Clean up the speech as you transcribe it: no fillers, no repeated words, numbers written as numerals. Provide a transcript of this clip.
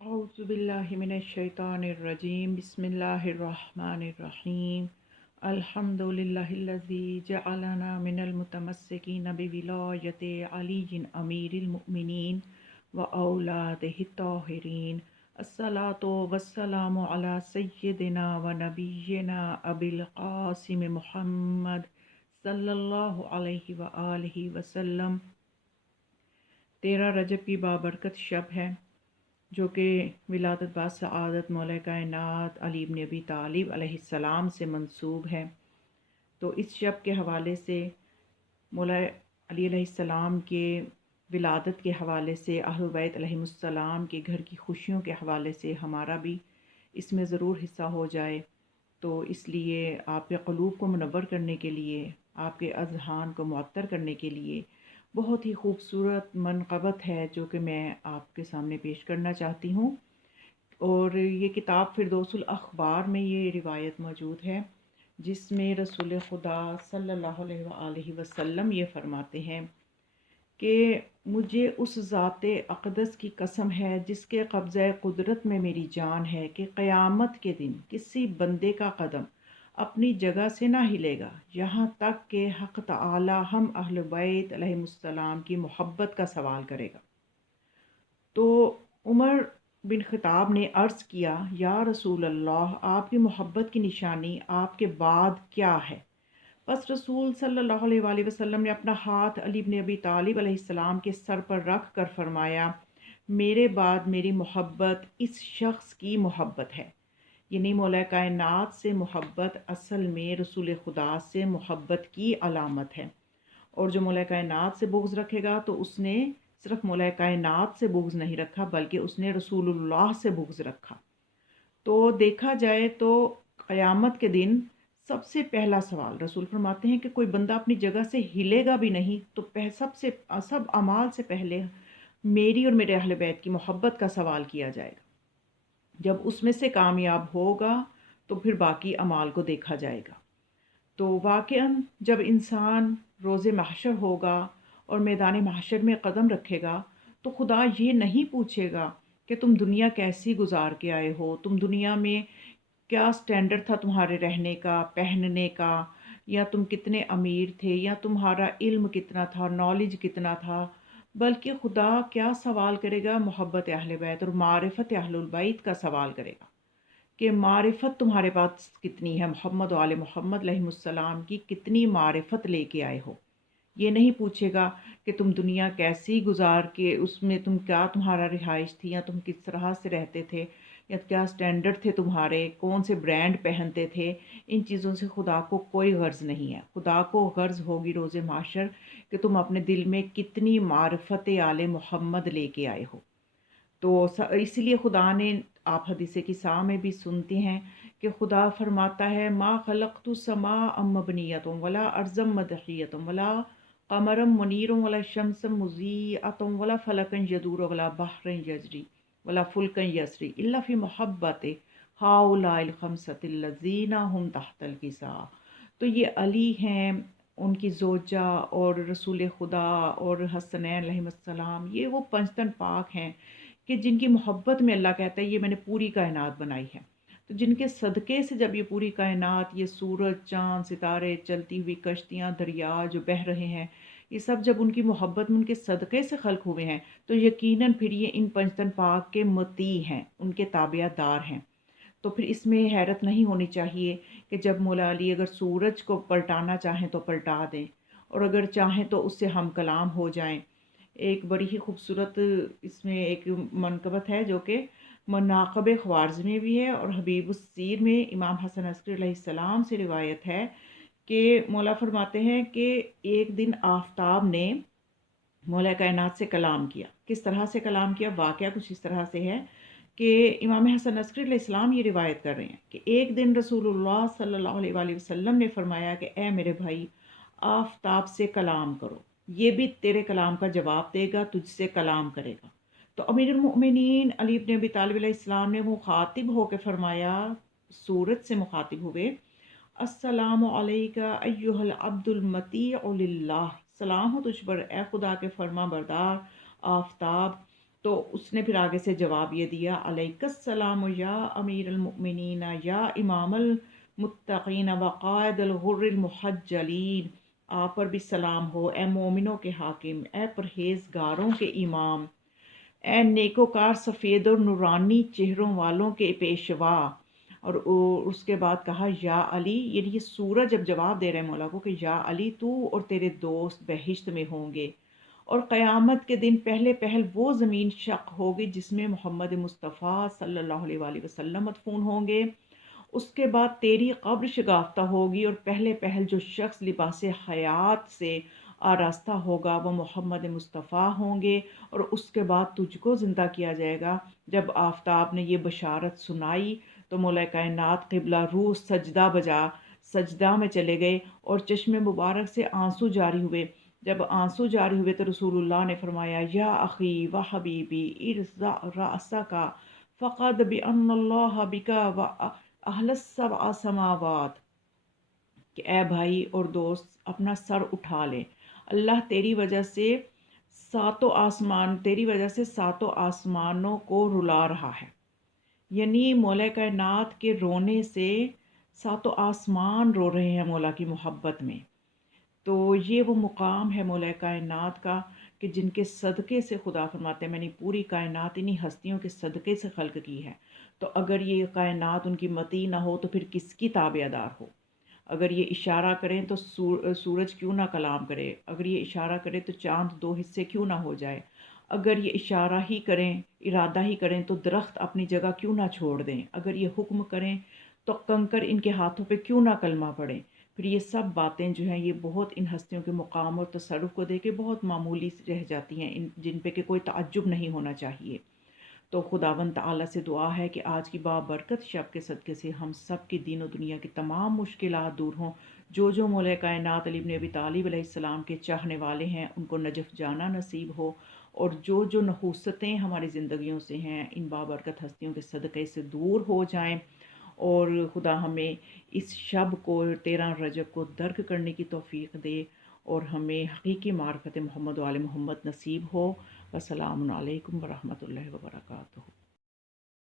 أعوذ بالله من الشيطان الرجيم بسم الله الرحمن الرحيم الحمد لله الذي جعلنا من المتمسكين بولاية علي أمير المؤمنين وأولاده الطاهرين الصلاة والسلام على سيدنا ونبينا أبي القاسم محمد صلی اللہ علیہ وآلہ وسلم۔ 13 رجب کی بابرکت شب ہے جو کہ ولادت با سعادت مولا کائنات علی بن ابی طالب علیہ السلام سے منسوب ہے۔ تو اس شب کے حوالے سے مولا علی علیہ السلام کے ولادت کے حوالے سے اہل بیت علیہم السلام کے گھر کی خوشیوں کے حوالے سے ہمارا بھی اس میں ضرور حصہ ہو جائے، تو اس لیے آپ کے قلوب کو منور کرنے کے لیے، آپ کے اذہان کو معطر کرنے کے لیے بہت ہی خوبصورت منقبت ہے جو کہ میں آپ کے سامنے پیش کرنا چاہتی ہوں۔ اور یہ کتاب فردوس الاخبار میں یہ روایت موجود ہے، جس میں رسول خدا صلی اللہ علیہ وآلہ وسلم یہ فرماتے ہیں کہ مجھے اس ذات اقدس کی قسم ہے جس کے قبضہ قدرت میں میری جان ہے کہ قیامت کے دن کسی بندے کا قدم اپنی جگہ سے نہ ہلے گا یہاں تک کہ حق تعالی ہم اہل بیت علیہم السلام کی محبت کا سوال کرے گا۔ تو عمر بن خطاب نے عرض کیا، یا رسول اللہ، آپ کی محبت کی نشانی آپ کے بعد کیا ہے؟ پس رسول صلی اللہ علیہ وآلہ وسلم نے اپنا ہاتھ علی بن ابی طالب علیہ السلام کے سر پر رکھ کر فرمایا، میرے بعد میری محبت اس شخص کی محبت ہے، یعنی مولا کائنات سے محبت اصل میں رسول خدا سے محبت کی علامت ہے۔ اور جو مولا کائنات سے بغض رکھے گا تو اس نے صرف مولا کائنات سے بغض نہیں رکھا بلکہ اس نے رسول اللہ سے بغض رکھا۔ تو دیکھا جائے تو قیامت کے دن سب سے پہلا سوال رسول فرماتے ہیں کہ کوئی بندہ اپنی جگہ سے ہلے گا بھی نہیں تو سب اعمال سے پہلے میری اور میرے اہل بیت کی محبت کا سوال کیا جائے گا۔ جب اس میں سے کامیاب ہوگا تو پھر باقی اعمال کو دیکھا جائے گا۔ تو واقعاً جب انسان روز محشر ہوگا اور میدان محشر میں قدم رکھے گا تو خدا یہ نہیں پوچھے گا کہ تم دنیا کیسی گزار کے آئے ہو، تم دنیا میں کیا سٹینڈرڈ تھا تمہارے رہنے کا، پہننے کا، یا تم کتنے امیر تھے، یا تمہارا علم کتنا تھا، نالج کتنا تھا، بلکہ خدا کیا سوال کرے گا؟ محبت اہل بیت اور معرفت اہل البیت کا سوال کرے گا کہ معرفت تمہارے پاس کتنی ہے، محمد و آل محمد علیہ السلام کی کتنی معرفت لے کے آئے ہو۔ یہ نہیں پوچھے گا کہ تم دنیا کیسی گزار کے اس میں کیا تمہارا رہائش تھی، یا تم کس طرح سے رہتے تھے، یا کیا سٹینڈرڈ تھے تمہارے، کون سے برانڈ پہنتے تھے۔ ان چیزوں سے خدا کو کوئی غرض نہیں ہے۔ خدا کو غرض ہوگی روز محشر کہ تم اپنے دل میں کتنی معرفت آل محمد لے کے آئے ہو۔ تو اسی لیے خدا نے، آپ حدیث قصہ میں بھی سنتے ہیں کہ خدا فرماتا ہے، ما خلقت السماء مبنیۃ ولا ارضا مدحیۃ ولا قمرا منیر ولا شمس مضیئۃ ولا فلکا یدور ولا بحر یجری ولا فلکا یسری الا فی محبت ہؤلاء الخمسۃ الذین هم تحت الکساء۔ تو یہ علی ہیں، ان کی زوجہ اور رسول خدا اور حسنین علیہ السلام، یہ وہ پنجتن پاک ہیں کہ جن کی محبت میں اللہ کہتا ہے یہ میں نے پوری کائنات بنائی ہے۔ تو جن کے صدقے سے جب یہ پوری کائنات، یہ سورج، چاند، ستارے، چلتی ہوئی کشتیاں، دریا جو بہہ رہے ہیں، یہ سب جب ان کی محبت میں ان کے صدقے سے خلق ہوئے ہیں تو یقیناً پھر یہ ان پنجتن پاک کے مطیع ہیں، ان کے تابع دار ہیں۔ تو پھر اس میں حیرت نہیں ہونی چاہیے کہ جب مولا علی اگر سورج کو پلٹانا چاہیں تو پلٹا دیں، اور اگر چاہیں تو اس سے ہم کلام ہو جائیں۔ ایک بڑی ہی خوبصورت اس میں ایک منقبت ہے جو کہ مناقب خوارزمی بھی ہے، اور حبیب السیر میں امام حسن عسکری علیہ السلام سے روایت ہے کہ مولا فرماتے ہیں کہ ایک دن آفتاب نے مولا کائنات سے کلام کیا۔ کس طرح سے کلام کیا؟ واقعہ کچھ اس طرح سے ہے کہ امام حسن عسکری علیہ السلام یہ روایت کر رہے ہیں کہ ایک دن رسول اللہ صلی اللہ علیہ وآلہ وسلم نے فرمایا کہ اے میرے بھائی، آفتاب سے کلام کرو، یہ بھی تیرے کلام کا جواب دے گا، تجھ سے کلام کرے گا۔ تو امیر المؤمنین علی بن ابی طالب علیہ السلام نے مخاطب ہو کے فرمایا، سورج سے مخاطب ہوئے، السلام علیکہ ایہا العبد المطیع للہ، سلام ہو تجھ پر اے خدا کے فرما بردار آفتاب۔ تو اس نے پھر آگے سے جواب یہ دیا، علیک السلام یا امیر المؤمنین یا امام المتقین وقائد الغر المحجلین، آپ پر بھی سلام ہو اے مومنوں کے حاکم، اے پرہیزگاروں کے امام، اے نیکوکار سفید اور نورانی چہروں والوں کے پیشوا۔ اور اس کے بعد کہا یا علی، یعنی یہ سورج جب جواب دے رہے ہیں مولا کو کہ یا علی، تو اور تیرے دوست بہشت میں ہوں گے، اور قیامت کے دن پہلے پہل وہ زمین شق ہوگی جس میں محمد مصطفیٰ صلی اللہ علیہ وآلہ وسلم مدفون ہوں گے، اس کے بعد تیری قبر شگافتہ ہوگی، اور پہلے پہل جو شخص لباس حیات سے آراستہ ہوگا وہ محمد مصطفیٰ ہوں گے، اور اس کے بعد تجھ کو زندہ کیا جائے گا۔ جب آفتاب نے یہ بشارت سنائی تو مولا کائنات قبلہ روح سجدہ بجا سجدہ میں چلے گئے، اور چشم مبارک سے آنسو جاری ہوئے۔ جب آنسو جاری ہوئے تو رسول اللہ نے فرمایا، یا اخی و حبیبی ارفع رأسک فقد بأن اللہ بک و اہل السبع سماوات، کہ اے بھائی اور دوست اپنا سر اٹھا لے، اللہ تیری وجہ سے ساتوں آسمانوں کو رلا رہا ہے، یعنی مولا کائنات کے رونے سے ساتوں آسمان رو رہے ہیں مولا کی محبت میں۔ تو یہ وہ مقام ہے مولا کائنات کا کہ جن کے صدقے سے خدا فرماتے ہیں میں نے پوری کائنات انہی ہستیوں کے صدقے سے خلق کی ہے۔ تو اگر یہ کائنات ان کی متی نہ ہو تو پھر کس کی تابع دار ہو؟ اگر یہ اشارہ کریں تو سورج کیوں نہ کلام کرے؟ اگر یہ اشارہ کرے تو چاند دو حصے کیوں نہ ہو جائے؟ اگر یہ اشارہ ہی کریں، ارادہ ہی کریں تو درخت اپنی جگہ کیوں نہ چھوڑ دیں؟ اگر یہ حکم کریں تو کنکر ان کے ہاتھوں پہ کیوں نہ کلمہ پڑے؟ پھر یہ سب باتیں جو ہیں یہ بہت ان ہستیوں کے مقام اور تصرف کو دے کے بہت معمولی رہ جاتی ہیں، جن پہ کہ کوئی تعجب نہیں ہونا چاہیے۔ تو خداوند تعالیٰ سے دعا ہے کہ آج کی بابرکت شب کے صدقے سے ہم سب کی دین و دنیا کی تمام مشکلات دور ہوں۔ جو مولا کائنات علی بن ابی طالب علیہ السلام کے چاہنے والے ہیں ان کو نجف جانا نصیب ہو، اور جو نحوستیں ہماری زندگیوں سے ہیں ان بابرکت ہستیوں کے صدقے سے دور ہو جائیں، اور خدا ہمیں اس شب کو 13 رجب کو درک کرنے کی توفیق دے، اور ہمیں حقیقی معرفت محمد و آل محمد نصیب ہو۔ السلام علیکم ورحمۃ اللہ وبرکاتہ۔